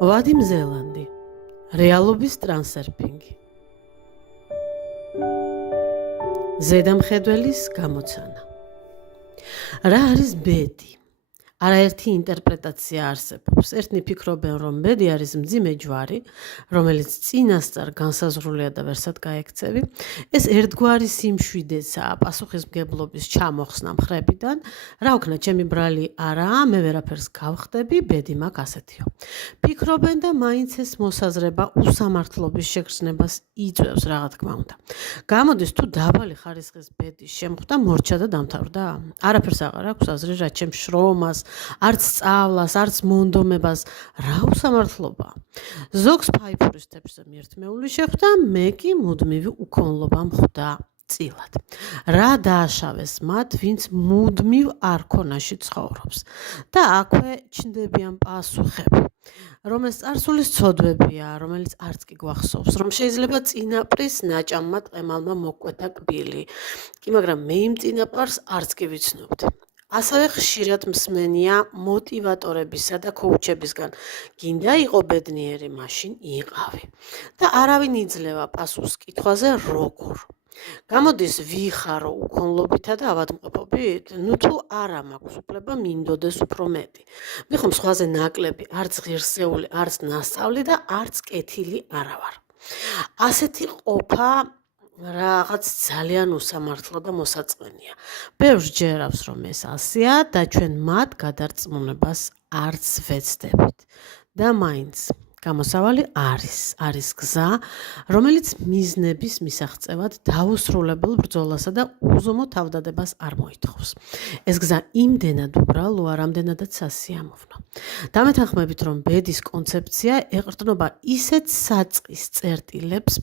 ვადიმ ზელანდი, რეალობის ტრანსერფინგი. ზედამხედველის გამოცანა. რა არის ბედი? არაერთი ინტერპრეტაცია არსებობს. ერთნი ფიქრობენ, რომ ბედი არის მძიმე ჯვარი, რომელიც წინასწარ განსაზღვრულია და ვერსად გაექცევი. ეს ერთგვარი სიმშვიდესაა პასუხისმგებლობის ჩამოხსნა მხრებიდან. რა ვქნა, ჩემი ბრალი არაა, მე ვერაფერს გავხდები, ბედი მაქვს ასეთიო. ფიქრობენ და მაინც ეს მოსაზრება უსამართლობის შეგრძნებას იწვევს, რა თქმა უნდა. გამოდის თუ დაბალი ხარისხის ბედის შემხვდა, მორჩა და დამთავრდა? არაფერს აღარ აქვს აზრი, რა ჩემს შრომას, არც სწავლას, არც მონდომებას, რა უსამართლობა. ზოგს ფაიფურის თეფშზე მიერთმეული შეხვდა, მე კი მუდმივი უქონლობა მხვდა წილად. რა დააშავეს მათ, ვინც მუდმივ არქონაში ცხოვრობს. და აქვე ჩნდებიან პასუხები, რომელს წარსულის ცოდვებია, რომელიც არც კი გვახსოვს, რომ შეიძლება წინაპრის ნაჭამმა ტყემალმა მოკვეთა კბილი. კი, მაგრამ მე იმ წინაპარს არც კი ვიცნობდი. ასევე ხშირად მსმენია მოტივატორებისა და კოუჩებისგან. გინდა იყო ბედნიერი, მაშინ იყავი. და არავინ იძლევა პასუხს კითხვაზე როგორ. გამოდის ვიხარო უქონლობითა და ავადმყოფობით? ნუ თუ არა მაქვს უფლება მინდოდეს უფრო მეტი. ვიხომ სხვაზე ნაკლები, არც ღირსეული, არც ნასწავლი და არც კეთილი არა ვარ. ასეთი ყოფა რაღაც ძალიან უსამართლო და მოსაწყენია. ბევრს ჯერავს, რომ ეს ასეა და ჩვენ მათ გადარწმუნებას არც ვეცდებით. და მაინც გამოსავალი არის გზა, რომელიც მიზნების მისაღწევად დაუსრულებელ ბრძოლასა და უზომო თავდადებას არ მოითხოვს. ეს გზა იმდენად უბრალოა, რამდენადაც სასიამოვნო. დამეთანხმებით, რომ ბედის კონცეფცია ეყრდნობა ისეთ საწყის წერტილებს,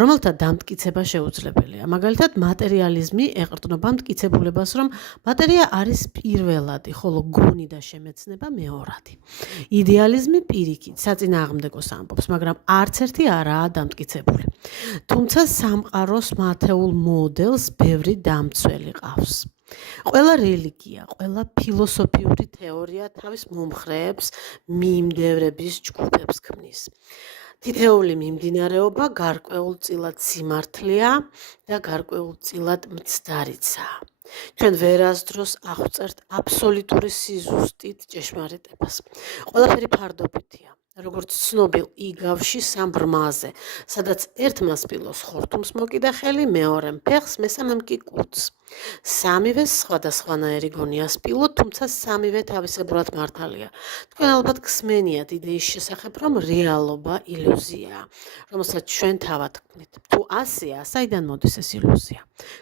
რომელთა დამტკიცება შეუძლებელია. მაგალითად, მატერიალიზმი ეყრდნობა მტკიცებულებას, რომ მატერია არის პირველადი, ხოლო გონი და შემეცნება მეორადი. იდეალიზმი პირიქით საწინააღმდეგოს ამბობს, მაგრამ არც ერთი არაა დამტკიცებული. თუმცა სამყაროს მათეულ მოდელს ბევრი დამცველი ყავს. ყველა რელიგია, ყველა ფილოსოფიური თეორია თავის მომხრეებს მიმდევრების ჯგუფებს ქმნის. თითეული მიმდინარეობა გარკვეულწილად სიმართლეა და გარკვეულწილად მცდარიცაა. ჩვენ ვერასდროს აღვწერთ აბსოლუტური სიზუსტით ჭეშმარიტებას. ყველაფერი ფარდობითია. როგორც ცნობილ იგავში სამ ბრმაზე, სადაც ერთმა სპილოს ხორთუმს მოკიდა ხელი, მეორემ ფეხს, მესამემ კი კუდს. სამივე სხვადასხვანაირი გონია სპილო, თუმცა სამივე თავისებურად მართალია. თქვენ ალბათ გსმენიათ იდეის შესახებ, რომ რეალობა ილუზიაა, რომელსაც ჩვენ თავად გქნით. თუ ასეა, საიდან მოდის ეს ილუზია?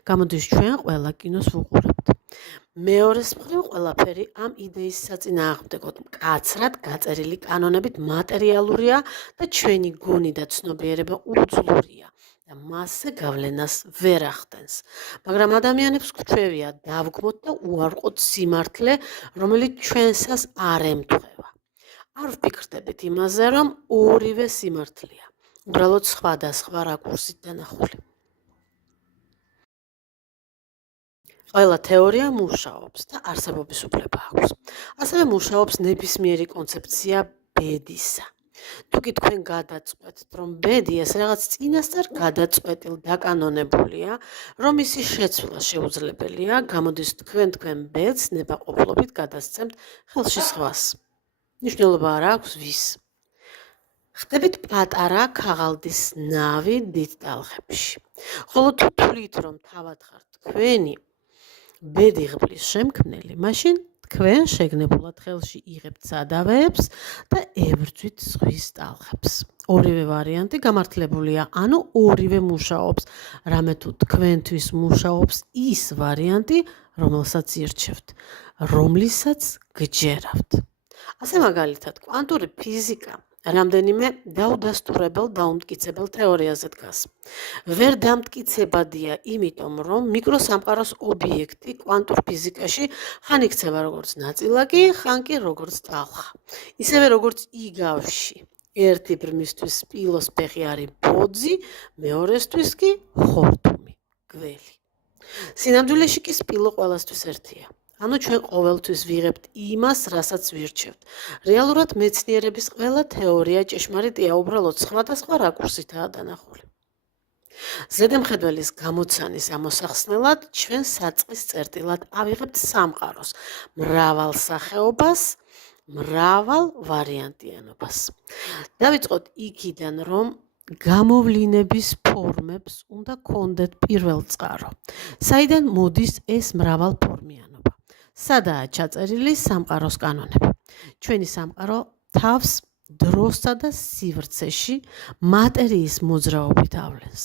გამოდის ჩვენ ყველა კინოს ვუყურებთ. მეორეს მხრივ ყველაფერი ამ იდეის საწინააღმდეგოდ მკაცრად გაწერილი კანონებით მატერიალურია და ჩვენი გონი და ცნობიერება უძლურია და მასზე გავლენას ვერ ახდენს. მაგრამ ადამიანებს გვჩვევია დავგმოთ და უარყოთ სიმართლე, რომელიც ჩვენსას არ ემთხვევა. არ ვფიქრდებით იმაზე, რომ ორივე სიმართლეა, უბრალოდ სხვადასხვა რაკურსით დანახული. ყველა თეორია მუშაობს და არსებობის უფლება აქვს. ასევე მუშაობს ნებისმიერი კონცეფცია ბედისა. თუკი თქვენ გადაწყვეტთ, რომ ბედი ეს რაღაც წინასწარ გადაწყვეტილ დაკანონებულია, რომ ისი შეცვლა შეუძლებელია, გამოდის თქვენ ბედს ნებაყოფლობით გადასცემთ ხელში სხვას. მნიშვნელობა არ აქვს ვის. ხდებით პატარა ქაღალდის ნავი დიდ ტალღებში. ხოლო თუ თვლით, რომ თავად ხართ თქვენი ბედი ღბლის შემქმნელი, მაშინ თქვენ შეგნებულად ხელში იღებთ სადავეებს და ებრძვით ზღვის ტალღებს. ორივე ვარიანტი გამართლებულია, ანუ ორივე მუშაობს, რამე თუ თქვენთვის მუშაობს ის ვარიანტი, რომელსაც ირჩევთ, რომლისაც გჯერავთ. ასე მაგალითად, კვანტური ფიზიკა რამდენიმე დაუდასტურებელ დაუმტკიცებელ თეორიაზე დგას. ვერ დამტკიცებადია, იმიტომ რომ მიკროსამყაროს ობიექტი კვანტურ ფიზიკაში ხან იქცევა როგორც ნაწილაკი, ხან კი როგორც ტალღა. ისევე როგორც იგავში. ერთი ბრმისთვის სპილოს ფეხი არის ბოძი, მეორესთვის კი ხორთუმი, გველი. სინამდვილეში კი სპილო ყველასთვის ერთია. ანუ ჩვენ ყოველთვის ვიღებთ იმას, რასაც ვირჩევთ. რეალურად მეცნიერების ყველა თეორია ჭეშმარიტია, უბრალოდ სხვადასხვა რაკურსითაა დანახული. ზედამხედველის გამოცანის ამოსახსნელად ჩვენ საწყის წერტილად ავიღებთ სამყაროს, მრავალ სახეობას, მრავალ ვარიანტიანობას. დავიწყოთ იქიდან, რომ გამოვლინების ფორმებს უნდა გქონდეთ პირველ წყარო. საიდან მოდის ეს მრავალფორმიანობა? სადაა ჩაწერილი სამყაროს კანონები? ჩვენი სამყარო თავს დროსა და სივრცეში მატერიის მოძრაობით ავლენს.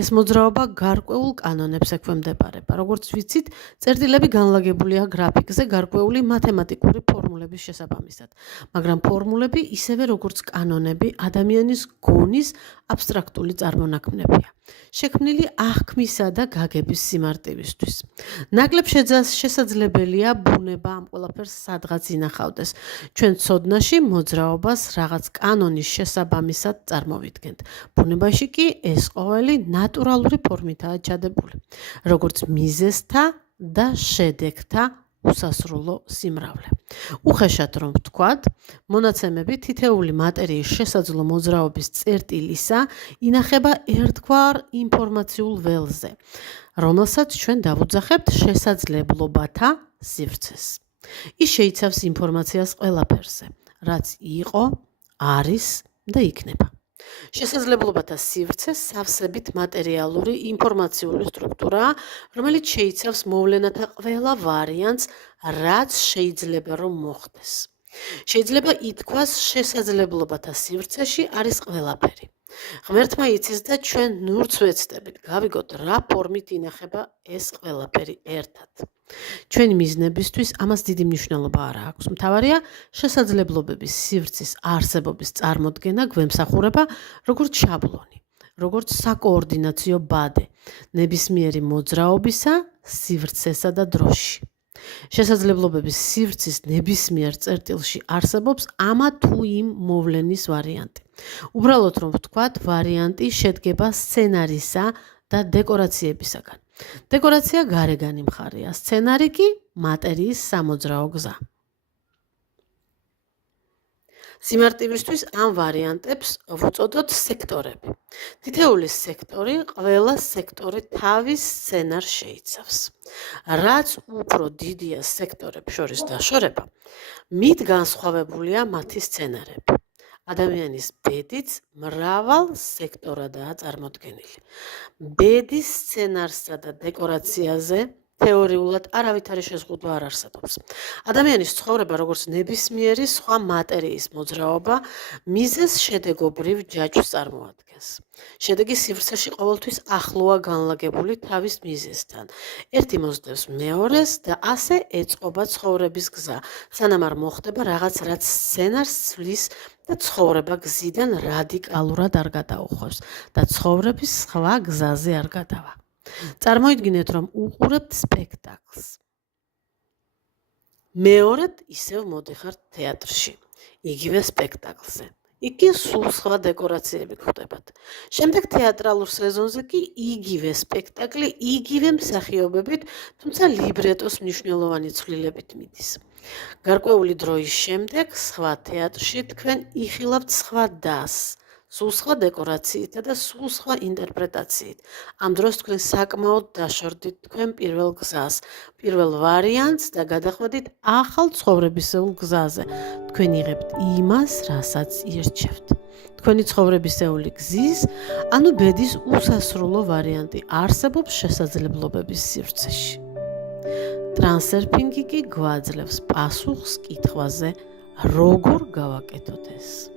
ეს მოძრაობა გარკვეულ კანონებს ექვემდებარება. როგორც ვიცით, წერტილები განლაგებულია გრაფიკზე გარკვეული მათემატიკური ფორმულების შესაბამისად, მაგრამ ფორმულები ისევე როგორც კანონები ადამიანის გონის აბსტრაქტული წარმონაქმნებია, შექმნილი აღქმისა და გაგების სიმარტივისთვის. ნაკლებ შესაძლებელია ბუნება ამ ყველაფერს სადღაც ინახავდეს. ჩვენ ცოდნაში მოძრაობას რაღაც კანონის შესაბამისად წარმოვიდგენთ. ბუნებაში კი ეს ყოველი ნატურალური ფორმითაა ჩადებული, როგორც მიზეზთა და შედეგთა უსასრულო სიმრავლე. უხეშად რომ ვთქვათ, მონაცემები თითეული მატერიის შესაძლო მოძრაობის წერტილისა ინახება ერთგვარ ინფორმაციულ ველზე, რომელსაც ჩვენ დავუძახებთ შესაძლებლობათა სივრცეს. ის შეიცავს ინფორმაციას ყველაფერზე, რაც იყო, არის და იქნება. შესაძლებლობათა სივრცე სავსებით მატერიალური ინფორმაციული სტრუქტურაა, რომელიც შეიცავს მოვლენათა ყველა ვარიანტს, რაც შეიძლება რომ მოხდეს. შეიძლება ითქვას, შესაძლებლობათა სივრცეში არის ყველაფერი. ღმერთმა იცის და ჩვენ ნურც ვეცდებით, გავიგოთ რა ფორმით ინახება ეს ყველაფერი ერთად. ჩვენი მიზნებისთვის ამას დიდი მნიშვნელობა არ აქვს. მთავარია შესაძლებლობების სივრცის არსებობის წარმოდგენა გვემსახურება როგორც შაბლონი, როგორც საკოორდინაციო ბადე ნებისმიერი მოძრაობისა, სივრცესა და დროში. შესაძლებლობების სივრცის ნებისმიერ წერტილში არსებობს ამა თუ იმ მოვლენის ვარიანტი. უბრალოდ რომ ვთქვათ, ვარიანტი შედგება სცენარისა და დეკორაციებისაგან. დეკორაცია გარეგანი მხარეა, სცენარი კი მატერიის სამოძრაო გზა. სიმარტივისთვის ამ ვარიანტებს ვუწოდოთ სექტორები. თითეული სექტორი, ყველა სექტორი თავის სცენარს შეიცავს. რაც უფრო დიდია სექტორებს შორის დაშორება, მით განსხვავებულია მათი სცენარები. ადამიანის ბედიც მრავალ სექტორადაა წარმოდგენილი. ბედის სცენარსა და დეკორაციაზე თეორიულად არავითარი შეზღუდვა არ არსებობს. ადამიანის ცხოვრება, როგორც ნებისმიერი სხვა მატერიის მოძრაობა, მიზეზ შედეგობრივ ჯაჭვს წარმოადგენს. შედეგი სივრცეში ყოველთვის ახლოა განლაგებული თავის მიზეზთან. ერთი მოსდევს მეორეს და ასე ეწყობა ცხოვრების გზა, სანამ არ მოხდება რაღაც, რაც სცენარს ცვლის და ცხოვრება გზიდან რადიკალურად არ გადაუხვევს და ცხოვრების სხვა გზაზე არ გადავა. წარმოიდგინეთ, რომ უყურებთ სპექტაკლს. მეორედ ისევ მოდიხართ თეატრში, იგივე სპექტაკლზე. იქ სულ სხვა დეკორაციები გვხვდებათ. შემდეგ თეატრალურ სეზონზე კი იგივე სპექტაკლი, იგივე მსახიობებით, თუმცა ლიბრეტოს მნიშვნელოვანი ცვლილებით მიდის. გარკვეული დროის შემდეგ სხვა თეატრში თქვენ იხილავთ სხვა დასს, სულ სხვა დეკორაციითა და სულ სხვა ინტერპრეტაციით. ამ დროს თქვენ საკმაოდ დაშორდით თქვენ პირველ გზას, პირველ ვარიანტს და გადახვედით ახალ ცხოვრებისეულ გზაზე. თქვენ იღებთ იმას, რასაც ირჩევთ. თქვენი ცხოვრებისეული გზის, ანუ ბედის უსასრულო ვარიანტი არსებობს შესაძლებლობების სივრცეში. ტრანსერფინგი კი გვაძლევს პასუხს კითხვაზე, როგორ გავაკეთოთ ეს.